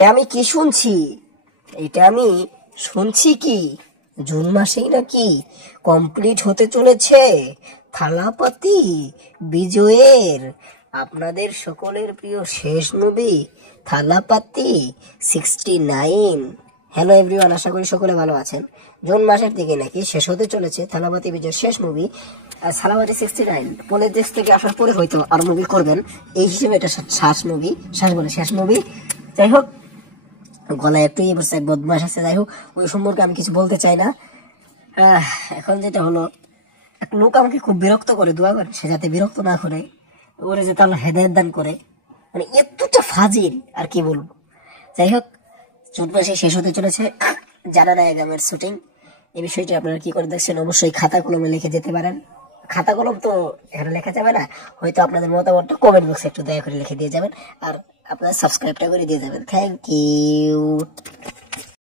আমি কি শুনছি? এটা আমি শুনছি কি জুন মাসেই নাকি কমপ্লিট হতে চলেছে থালাপতি বিজয়ের, আপনাদের সকলের প্রিয় শেষ মুভি থালাপাতি 69। হ্যালো এভরিওয়ান, আশা করি সকলে ভালো আছেন। জুন মাসের দিকে নাকি শেষ হতে চলেছে থালাপাতি বিজয়ের শেষ মুভি থালাপাতি 69। পরের দেশ থেকে আসার পরে হয়তো আর মুভি করবেন, এই হিসেবে এটা শেষ মুভি। যাই হোক, গলায় একটু ইয়ে বসে, এক বদমাস আছে। যাই হোক, ওই সম্পর্কে আমি কিছু বলতে চাই না। এখন যেটা হলো, এক লোক আমাকে খুব বিরক্ত করে, দোয়া করে সে যাতে বিরক্ত না করে, ওরে যে তাহলে হেদায়ত দান করে, মানে এতটা ফাজিল আর কি বলবো। যাই হোক, জুন মাসে শেষ হতে চলেছে জানানায়গামের শুটিং। এই বিষয়টি আপনারা কি করে দেখছেন অবশ্যই খাতা কলমে লিখে যেতে পারেন। খাতা কলম তো এখানে লেখা যাবে না, হয়তো আপনাদের মতামতটা কমেন্ট বক্সে একটু দয়া করে লিখে দিয়ে যাবেন, আর আপনারা সাবস্ক্রাইবটা করে দিয়ে যাবেন। Thank you.